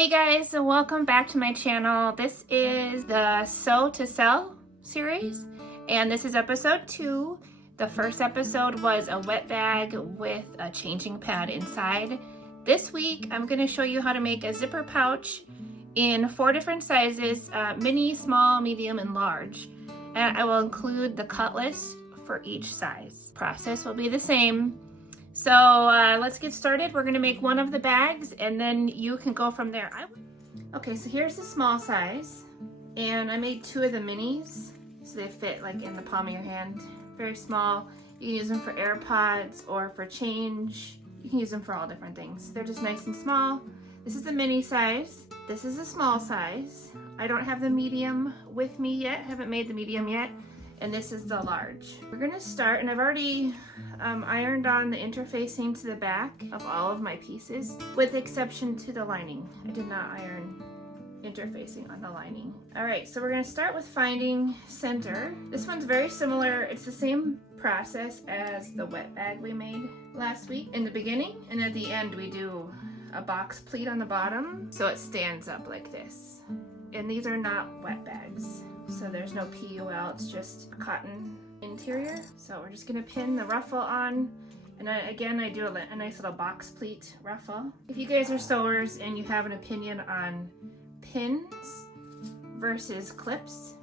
Hey guys, and welcome back to my channel. This is the Sew to Sell series, and this is episode 2. The first episode was a wet bag with a changing pad inside. This week, I'm going to show you how to make a zipper pouch in 4 different sizes, mini, small, medium, and large. And I will include the cut list for each size. Process will be the same. So let's get started. We're gonna make one of the bags and then you can go from there. Okay, so here's the small size, and I made 2 of the minis so they fit like in the palm of your hand. Very small. You can use them for AirPods or for change. You can use them for all different things. They're just nice and small. This is the mini size. This is a small size. I don't have the medium with me yet. Haven't made the medium yet. And this is the large. We're gonna start, and I've already ironed on the interfacing to the back of all of my pieces, with exception to the lining. I did not iron interfacing on the lining. All right, so we're gonna start with finding center. This one's very similar. It's the same process as the wet bag we made last week. In the beginning and at the end, we do a box pleat on the bottom so it stands up like this. And these are not wet bags, so there's no PUL, it's just cotton interior. So we're just gonna pin the ruffle on, and I do a nice little box pleat ruffle. If you guys are sewers and you have an opinion on pins versus clips,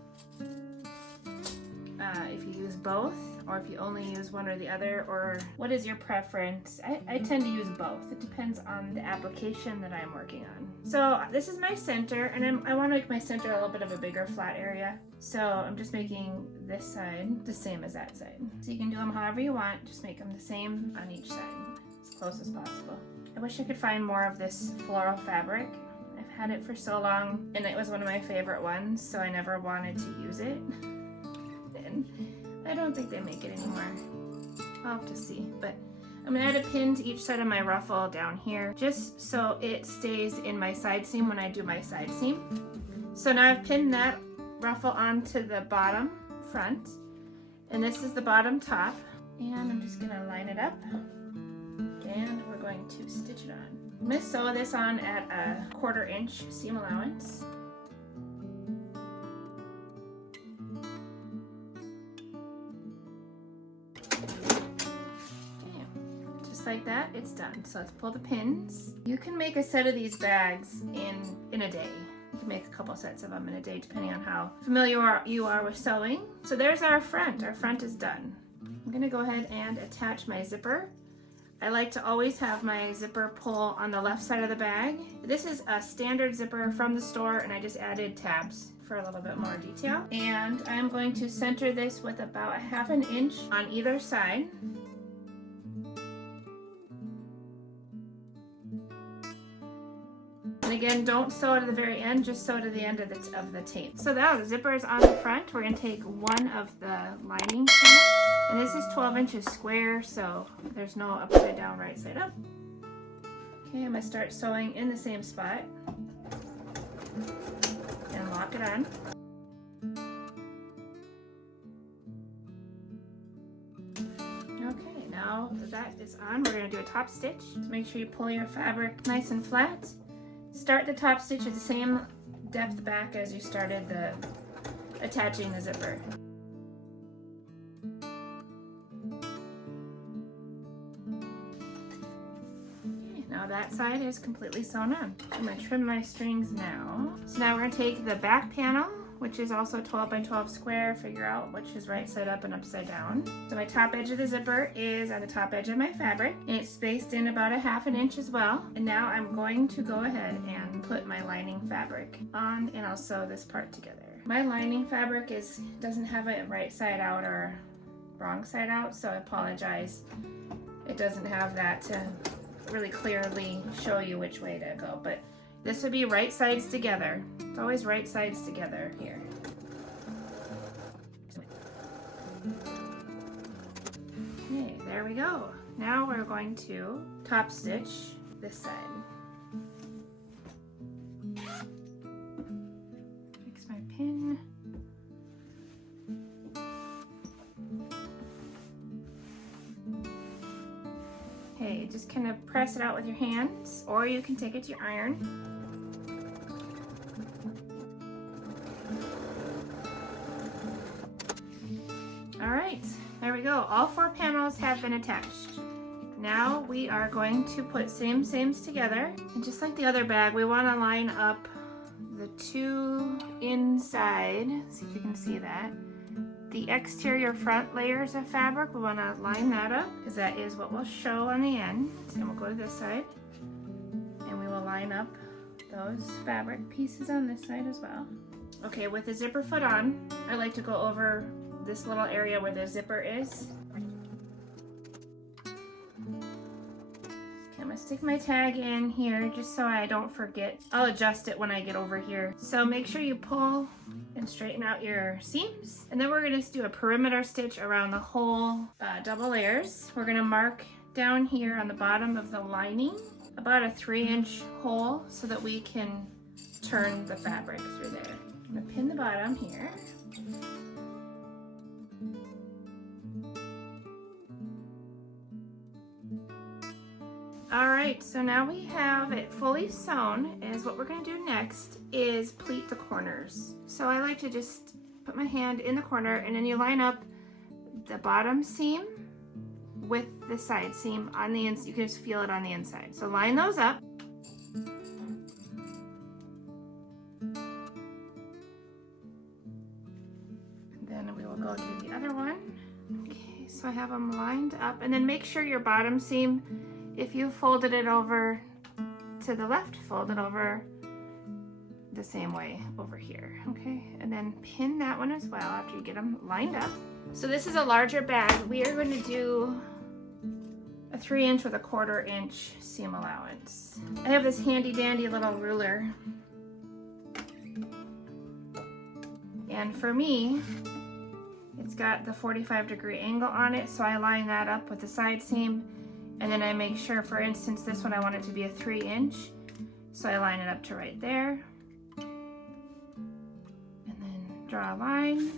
if you use both, or if you only use one or the other, or what is your preference? I tend to use both. It depends on the application that I'm working on. So this is my center, and I want to make my center a little bit of a bigger flat area. So I'm just making this side the same as that side. So you can do them however you want, just make them the same on each side, as close as possible. I wish I could find more of this floral fabric. I've had it for so long, and it was one of my favorite ones, so I never wanted to use it. And I don't think they make it anymore. I'll have to see, but I'm gonna add a pin to each side of my ruffle down here, just so it stays in my side seam when I do my side seam. So now I've pinned that ruffle onto the bottom front, and this is the bottom top, and I'm just gonna line it up, and we're going to stitch it on. I'm gonna sew this on at a 1/4 inch seam allowance. Like that, it's done. So let's pull the pins. You can make a set of these bags in a day. You can make a couple sets of them in a day, depending on how familiar you are with sewing. So there's our front. Our front is done. I'm gonna go ahead and attach my zipper. I like to always have my zipper pull on the left side of the bag. This is a standard zipper from the store, and I just added tabs for a little bit more detail. And I'm going to center this with about 1/2 inch on either side. And again, don't sew to the very end, just sew to the end of the tape. So now the zipper is on the front. We're gonna take one of the lining panels, and this is 12 inches square, so there's no upside down, right side up. Okay, I'm gonna start sewing in the same spot and lock it on. Okay, now that is on, we're gonna do a top stitch. So make sure you pull your fabric nice and flat. Start the top stitch at the same depth back as you started the attaching the zipper. Okay, now that side is completely sewn on. I'm going to trim my strings now. So now we're going to take the back panel, which is also 12 by 12 square, figure out which is right side up and upside down. So my top edge of the zipper is on the top edge of my fabric, and it's spaced in about 1/2 inch as well. And now I'm going to go ahead and put my lining fabric on, and I'll sew this part together. My lining fabric doesn't have it right side out or wrong side out, so I apologize. It doesn't have that to really clearly show you which way to go, but this would be right sides together. It's always right sides together here. Okay, there we go. Now we're going to top stitch this side. Fix my pin. Okay, just kind of press it out with your hands, or you can take it to your iron. go. All 4 panels have been attached. Now we are going to put seams together. And just like the other bag, we want to line up the 2 inside. See if you can see that. The exterior front layers of fabric, we want to line that up because that is what will show on the end. And we'll go to this side and we will line up those fabric pieces on this side as well. Okay, with the zipper foot on, I like to go over this little area where the zipper is. Okay, I'm gonna stick my tag in here just so I don't forget. I'll adjust it when I get over here. So make sure you pull and straighten out your seams. And then we're gonna do a perimeter stitch around the whole double layers. We're gonna mark down here on the bottom of the lining about a 3-inch hole so that we can turn the fabric through there. I'm gonna pin the bottom here. All right, so now we have it fully sewn, and what we're gonna do next is pleat the corners. So I like to just put my hand in the corner and then you line up the bottom seam with the side seam on the inside. You can just feel it on the inside. So line those up. And then we will go do the other one. Okay, so I have them lined up, and then make sure your bottom seam, if you folded it over to the left, fold it over the same way over here, okay? And then pin that one as well after you get them lined up. So this is a larger bag. We are going to do a 3-inch with a 1/4 inch seam allowance. I have this handy dandy little ruler. And for me, it's got the 45-degree angle on it, so I line that up with the side seam. And then I make sure, for instance, this one I want it to be a 3-inch. So I line it up to right there. And then draw a line.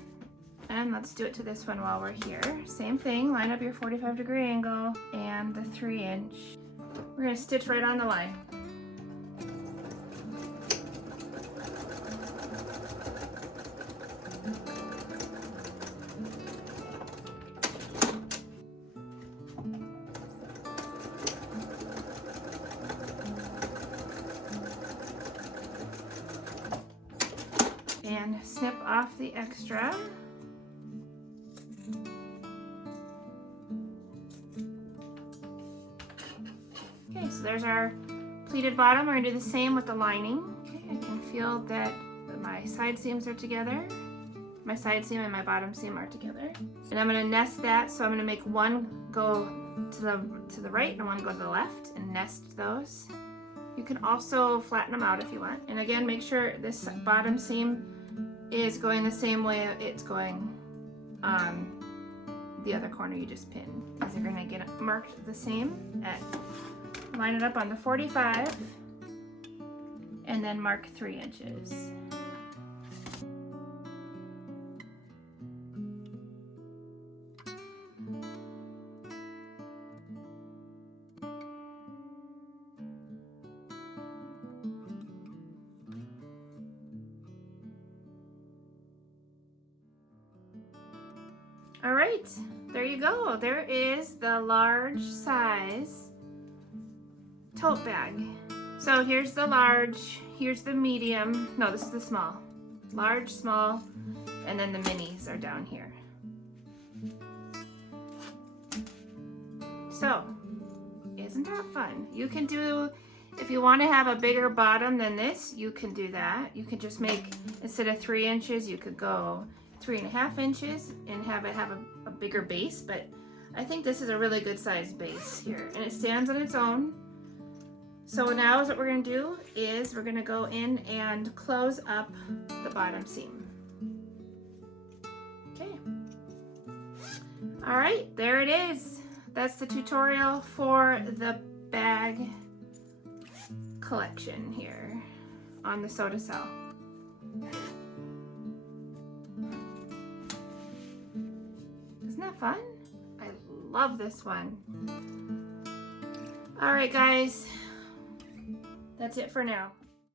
And let's do it to this one while we're here. Same thing, line up your 45-degree angle and the 3-inch. We're gonna stitch right on the line. And snip off the extra. Okay, so there's our pleated bottom. We're gonna do the same with the lining. Okay, I can feel that my side seams are together. My side seam and my bottom seam are together. And I'm gonna nest that, so I'm gonna make one go to the right and one go to the left and nest those. You can also flatten them out if you want. And again, make sure this bottom seam is going the same way it's going on the other corner you just pinned, because you're gonna get it marked the same. Line it up on the 45 and then mark 3 inches. All right, there you go. There is the large size tote bag. So here's the large, here's the medium. No, this is the small. Large, small, and then the minis are down here. So, isn't that fun? You can do, if you want to have a bigger bottom than this, you can do that. You could just make, instead of 3 inches, you could go 3.5 inches and have it have a bigger base, but I think this is a really good size base here, and it stands on its own. So now what we're going to do is we're going to go in and close up the bottom seam. Okay. All right, there it is. That's the tutorial for the bag collection here on the Sew to Sell. Isn't that fun? I love this one. All right, guys. That's it for now.